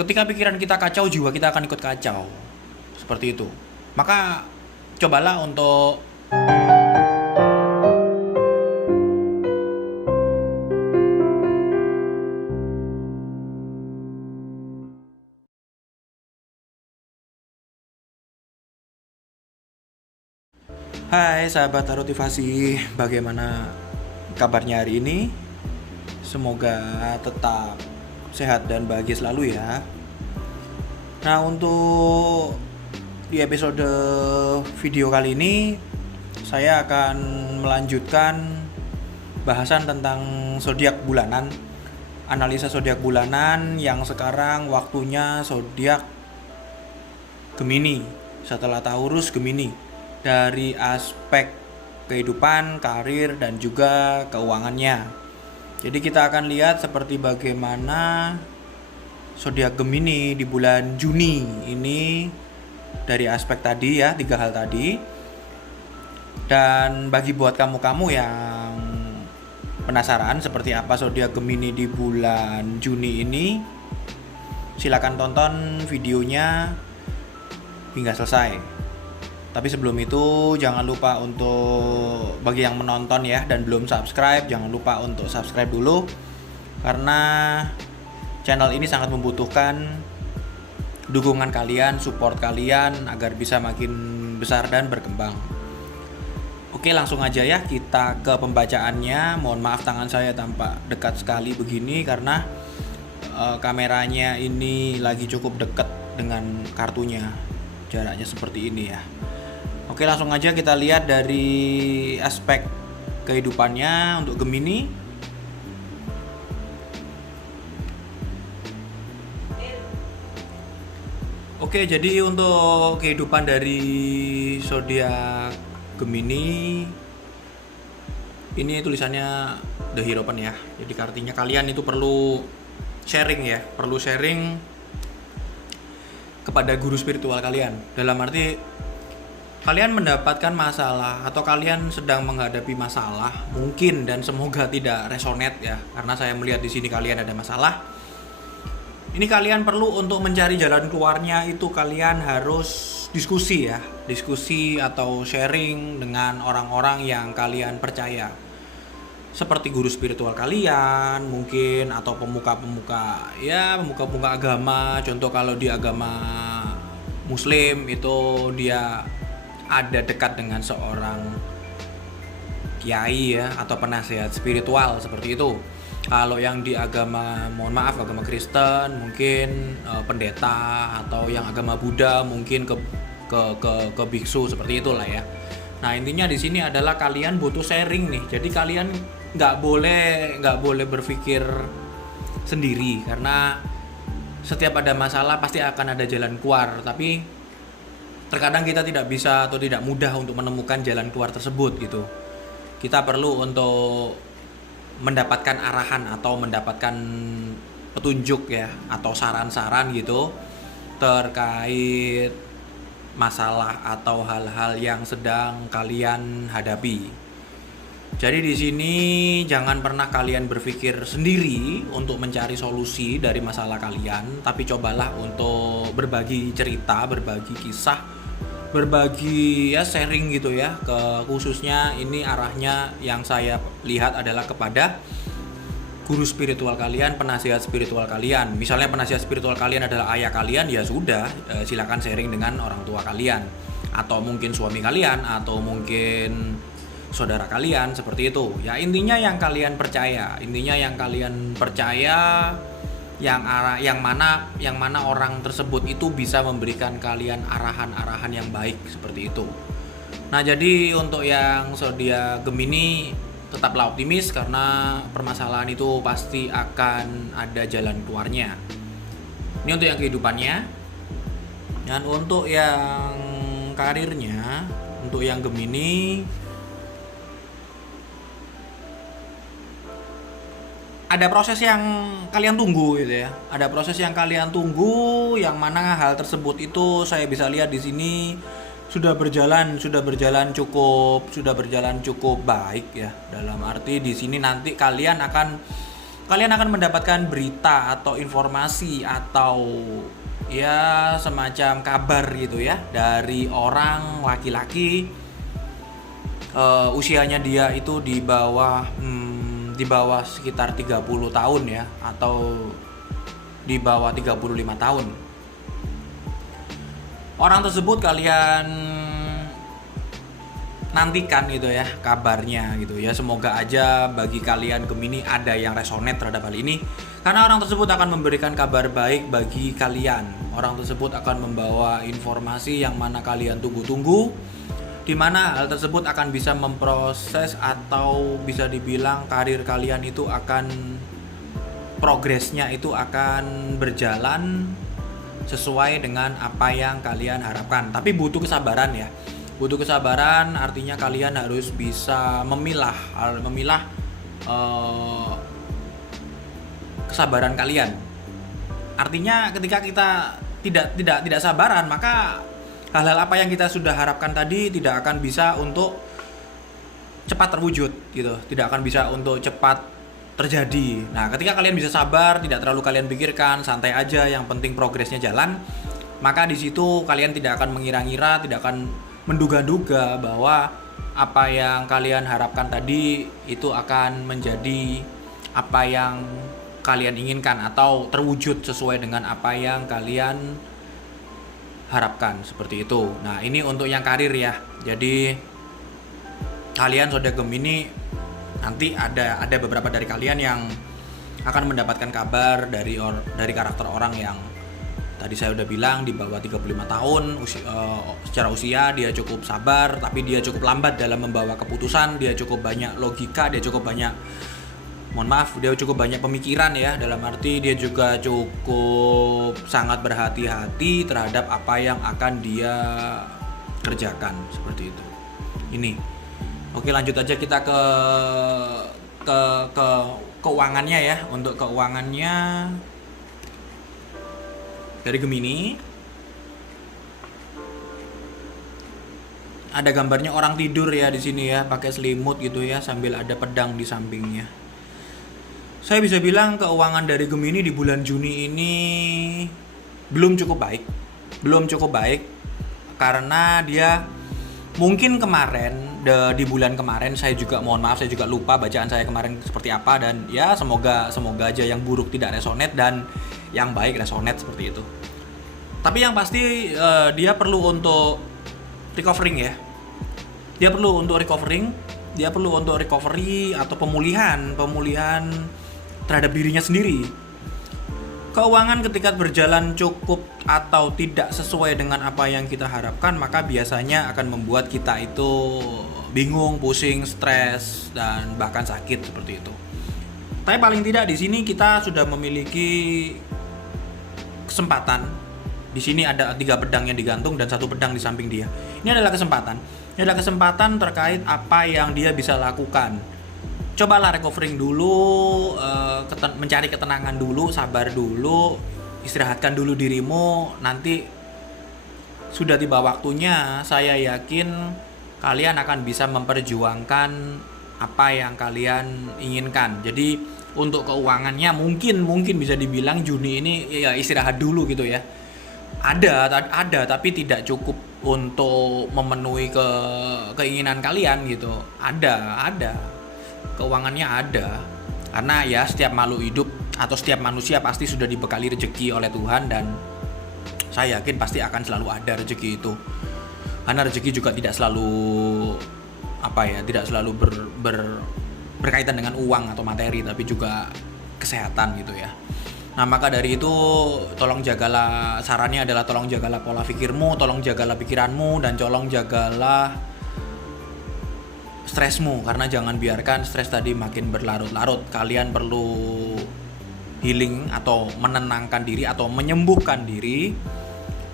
ketika pikiran kita kacau, jiwa kita akan ikut kacau. Seperti itu. Maka cobalah untuk Hai sahabat Tarotivasi, bagaimana kabarnya hari ini? Semoga tetap sehat dan bahagia selalu ya. Nah, untuk di episode video kali ini saya akan melanjutkan bahasan tentang zodiak bulanan, analisa zodiak bulanan yang sekarang waktunya zodiak Gemini setelah Taurus Gemini, dari aspek kehidupan, karir, dan juga keuangannya. Jadi kita akan lihat seperti bagaimana zodiak Gemini di bulan Juni ini dari aspek tadi ya, 3 hal tadi. Dan bagi buat kamu-kamu yang penasaran seperti apa zodiak Gemini di bulan Juni ini, silakan tonton videonya hingga selesai. Tapi sebelum itu jangan lupa untuk bagi yang menonton ya dan belum subscribe, jangan lupa untuk subscribe dulu karena channel ini sangat membutuhkan dukungan kalian, support kalian agar bisa makin besar dan berkembang. Oke, langsung aja ya kita ke pembacaannya. Mohon maaf tangan saya tampak dekat sekali begini karena kameranya ini lagi cukup dekat dengan kartunya. Jaraknya seperti ini ya. Oke, langsung aja kita lihat dari aspek kehidupannya untuk Gemini. Oke, jadi untuk kehidupan dari zodiak Gemini ini tulisannya The Hierophant ya. Jadi artinya kalian itu perlu sharing ya, perlu sharing kepada guru spiritual kalian. Dalam arti kalian mendapatkan masalah atau kalian sedang menghadapi masalah mungkin dan semoga tidak resonate ya, karena saya melihat di sini kalian ada masalah. Ini kalian perlu untuk mencari jalan keluarnya, itu kalian harus diskusi ya, diskusi atau sharing dengan orang-orang yang kalian percaya. Seperti guru spiritual kalian mungkin atau pemuka-pemuka agama. Contoh kalau di agama Muslim itu dia ada dekat dengan seorang kiai ya atau penasehat spiritual seperti itu. Kalau yang di agama agama Kristen mungkin pendeta, atau yang agama Buddha mungkin ke biksu seperti itulah ya. Nah, intinya di sini adalah kalian butuh sharing nih. Jadi kalian nggak boleh berpikir sendiri karena setiap ada masalah pasti akan ada jalan keluar, tapi terkadang kita tidak bisa atau tidak mudah untuk menemukan jalan keluar tersebut gitu. Kita perlu untuk mendapatkan arahan atau mendapatkan petunjuk ya atau saran-saran gitu terkait masalah atau hal-hal yang sedang kalian hadapi. Jadi di sini jangan pernah kalian berpikir sendiri untuk mencari solusi dari masalah kalian, tapi cobalah untuk berbagi cerita, berbagi kisah, berbagi ya, sharing gitu ya, khususnya ini arahnya yang saya lihat adalah kepada guru spiritual kalian, penasihat spiritual kalian. Misalnya penasihat spiritual kalian adalah ayah kalian, ya sudah, silakan sharing dengan orang tua kalian, atau mungkin suami kalian, atau mungkin saudara kalian, seperti itu. Ya intinya yang kalian percaya, yang mana orang tersebut itu bisa memberikan kalian arahan-arahan yang baik seperti itu. Nah, jadi untuk yang zodiak Gemini tetaplah optimis karena permasalahan itu pasti akan ada jalan keluarnya. Ini untuk yang kehidupannya. Dan untuk yang karirnya, untuk yang Gemini ada proses yang kalian tunggu gitu ya. Ada proses yang kalian tunggu, yang mana hal tersebut itu saya bisa lihat di sini sudah berjalan cukup baik ya. Dalam arti di sini nanti kalian akan kalian akan mendapatkan berita atau informasi atau ya semacam kabar gitu ya dari orang laki-laki, usianya dia itu di bawah sekitar 30 tahun ya, atau di bawah 35 tahun. Orang tersebut kalian nantikan gitu ya kabarnya gitu ya. Semoga aja bagi kalian Gemini ada yang resonate terhadap hal ini, karena orang tersebut akan memberikan kabar baik bagi kalian. Orang tersebut akan membawa informasi yang mana kalian tunggu-tunggu, di mana hal tersebut akan bisa memproses atau bisa dibilang karir kalian itu akan progresnya itu akan berjalan sesuai dengan apa yang kalian harapkan. Tapi butuh kesabaran ya. Butuh kesabaran artinya kalian harus bisa memilah kesabaran kalian. Artinya ketika kita tidak sabaran, maka hal-hal apa yang kita sudah harapkan tadi tidak akan bisa untuk cepat terwujud gitu, tidak akan bisa untuk cepat terjadi. Nah, ketika kalian bisa sabar, tidak terlalu kalian pikirkan, santai aja, yang penting progresnya jalan, maka di situ kalian tidak akan mengira-ngira, tidak akan menduga-duga bahwa apa yang kalian harapkan tadi itu akan menjadi apa yang kalian inginkan atau terwujud sesuai dengan apa yang kalian harapkan, seperti itu. Nah, ini untuk yang karir ya. Jadi kalian zodiak Gemini, nanti ada beberapa dari kalian yang akan mendapatkan kabar dari karakter orang yang tadi saya udah bilang di bawah 35 tahun. Secara usia dia cukup sabar, tapi dia cukup lambat dalam membawa keputusan. Dia cukup banyak logika, dia cukup banyak pemikiran ya. Dalam arti dia juga cukup sangat berhati-hati terhadap apa yang akan dia kerjakan, seperti itu. Ini. Oke, lanjut aja kita ke keuangannya ya. Untuk keuangannya dari Gemini ada gambarnya orang tidur ya di sini ya, pakai selimut gitu ya, sambil ada pedang di sampingnya. Saya bisa bilang keuangan dari Gemini di bulan Juni ini belum cukup baik karena dia mungkin kemarin di bulan kemarin, saya juga mohon maaf, saya juga lupa bacaan saya kemarin seperti apa, dan ya semoga aja yang buruk tidak resonate dan yang baik resonate, seperti itu. Tapi yang pasti dia perlu untuk recovering ya. Dia perlu untuk recovery atau pemulihan terhadap dirinya sendiri. Keuangan ketika berjalan cukup atau tidak sesuai dengan apa yang kita harapkan, maka biasanya akan membuat kita itu bingung, pusing, stres, dan bahkan sakit, seperti itu. Tapi paling tidak di sini kita sudah memiliki kesempatan. Di sini ada 3 pedang yang digantung dan 1 pedang di samping dia. Ini adalah kesempatan. Ini adalah kesempatan terkait apa yang dia bisa lakukan. Cobalah recovering dulu, mencari ketenangan dulu, sabar dulu, istirahatkan dulu dirimu. Nanti sudah tiba waktunya, saya yakin kalian akan bisa memperjuangkan apa yang kalian inginkan. Jadi untuk keuangannya mungkin bisa dibilang Juni ini ya istirahat dulu gitu ya. Ada tapi tidak cukup untuk memenuhi keinginan kalian gitu. Ada. Keuangannya ada. Karena ya setiap makhluk hidup atau setiap manusia pasti sudah dibekali rezeki oleh Tuhan, dan saya yakin pasti akan selalu ada rezeki itu. Karena rezeki juga tidak selalu berkaitan dengan uang atau materi, tapi juga kesehatan gitu ya. Nah, maka dari itu sarannya adalah tolong jagalah pola pikirmu, tolong jagalah pikiranmu, dan tolong jagalah stresmu, karena jangan biarkan stres tadi makin berlarut-larut. Kalian perlu healing atau menenangkan diri atau menyembuhkan diri,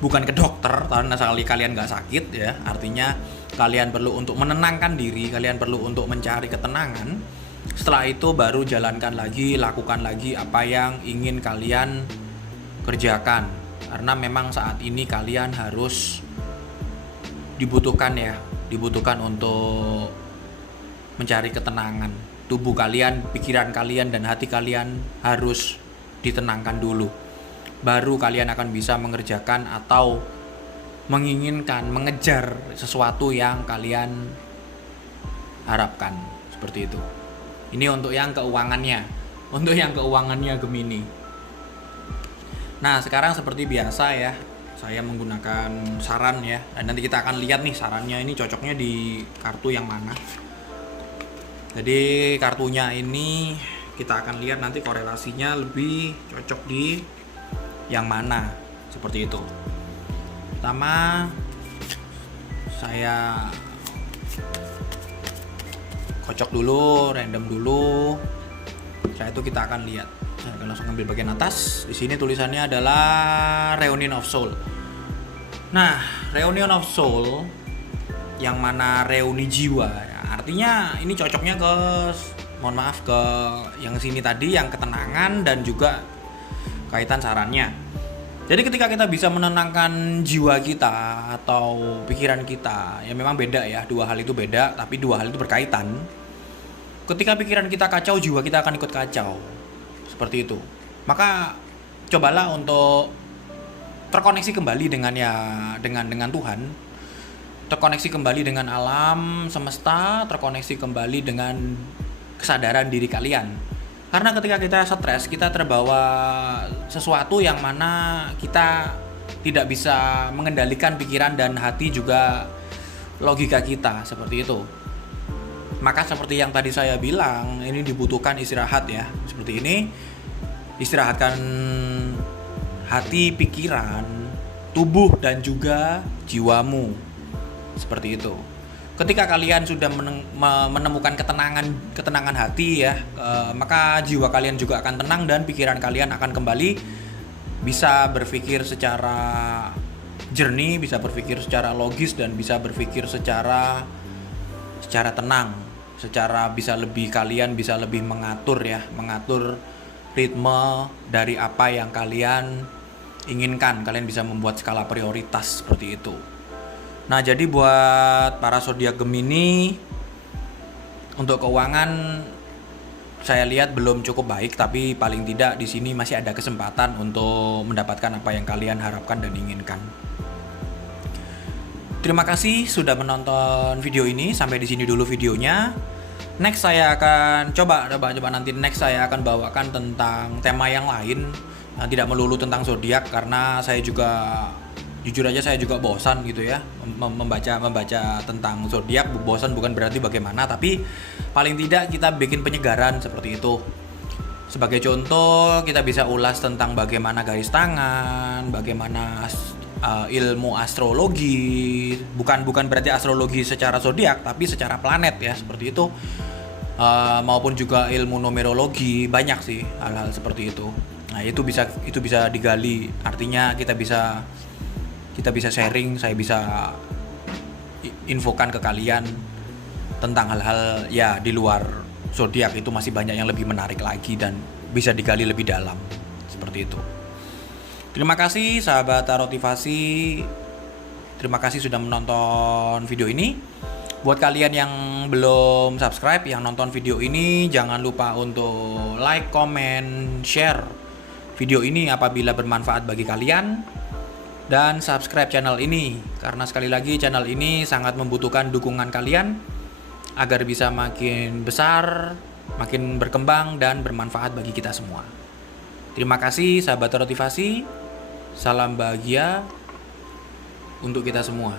bukan ke dokter karena sekali kalian gak sakit ya. Artinya kalian perlu untuk menenangkan diri, kalian perlu untuk mencari ketenangan. Setelah itu baru jalankan lagi, lakukan lagi apa yang ingin kalian kerjakan. Karena memang saat ini kalian harus dibutuhkan untuk mencari ketenangan. tubuh kalian, pikiran kalian, dan hati kalian harus ditenangkan dulu. Baru kalian akan bisa mengerjakan atau menginginkan, mengejar sesuatu yang kalian harapkan. Seperti itu. Ini untuk yang keuangannya. Untuk yang keuangannya Gemini. Nah, sekarang seperti biasa ya, saya menggunakan saran ya. Dan nanti kita akan lihat nih sarannya ini cocoknya di kartu yang mana. Jadi kartunya ini kita akan lihat nanti korelasinya lebih cocok di yang mana. Seperti itu. Pertama, saya kocok dulu, random dulu. Setelah itu kita akan lihat. Saya akan langsung ambil bagian atas. Di sini tulisannya adalah Reunion of Soul. Nah, Reunion of Soul yang mana reuni jiwa. Artinya ini cocoknya ke, mohon maaf, ke yang sini tadi, yang ketenangan dan juga kaitan sarannya. Jadi ketika kita bisa menenangkan jiwa kita atau pikiran kita, ya memang beda ya, dua hal itu beda, tapi dua hal itu berkaitan. Ketika pikiran kita kacau, jiwa kita akan ikut kacau. Seperti itu. Maka cobalah untuk terkoneksi kembali dengan Tuhan, terkoneksi kembali dengan alam semesta, terkoneksi kembali dengan kesadaran diri kalian. Karena ketika kita stres, kita terbawa sesuatu yang mana kita tidak bisa mengendalikan pikiran dan hati, juga logika kita, seperti itu. Maka seperti yang tadi saya bilang, ini dibutuhkan istirahat ya. Seperti ini, istirahatkan hati, pikiran, tubuh dan juga jiwamu. Seperti itu. Ketika kalian sudah menemukan ketenangan hati ya, maka jiwa kalian juga akan tenang dan pikiran kalian akan kembali bisa berpikir secara jernih, bisa berpikir secara logis, dan bisa berpikir secara tenang, kalian bisa lebih mengatur ritme dari apa yang kalian inginkan. Kalian bisa membuat skala prioritas seperti itu. Nah, jadi buat para zodiak Gemini, untuk keuangan saya lihat belum cukup baik, tapi paling tidak di sini masih ada kesempatan untuk mendapatkan apa yang kalian harapkan dan inginkan. Terima kasih sudah menonton video ini. Sampai di sini dulu videonya. Next saya akan coba nanti saya akan bawakan tentang tema yang lain, tidak melulu tentang zodiak, karena saya juga jujur aja saya juga bosan gitu ya membaca tentang zodiak. Bosan bukan berarti bagaimana, tapi paling tidak kita bikin penyegaran seperti itu. Sebagai contoh, kita bisa ulas tentang bagaimana garis tangan, bagaimana ilmu astrologi, bukan berarti astrologi secara zodiak, tapi secara planet ya, seperti itu. Maupun juga ilmu numerologi, banyak sih hal-hal seperti itu. Nah, itu bisa digali. Artinya kita bisa sharing, saya bisa infokan ke kalian tentang hal-hal ya di luar zodiak. Itu masih banyak yang lebih menarik lagi dan bisa digali lebih dalam, seperti itu. Terima kasih sahabat Tarotivasi. Terima kasih sudah menonton video ini. Buat kalian yang belum subscribe, yang nonton video ini, jangan lupa untuk like, comment, share video ini apabila bermanfaat bagi kalian. Dan subscribe channel ini, karena sekali lagi channel ini sangat membutuhkan dukungan kalian agar bisa makin besar, makin berkembang dan bermanfaat bagi kita semua. Terima kasih sahabat Tarotivasi. Salam bahagia untuk kita semua.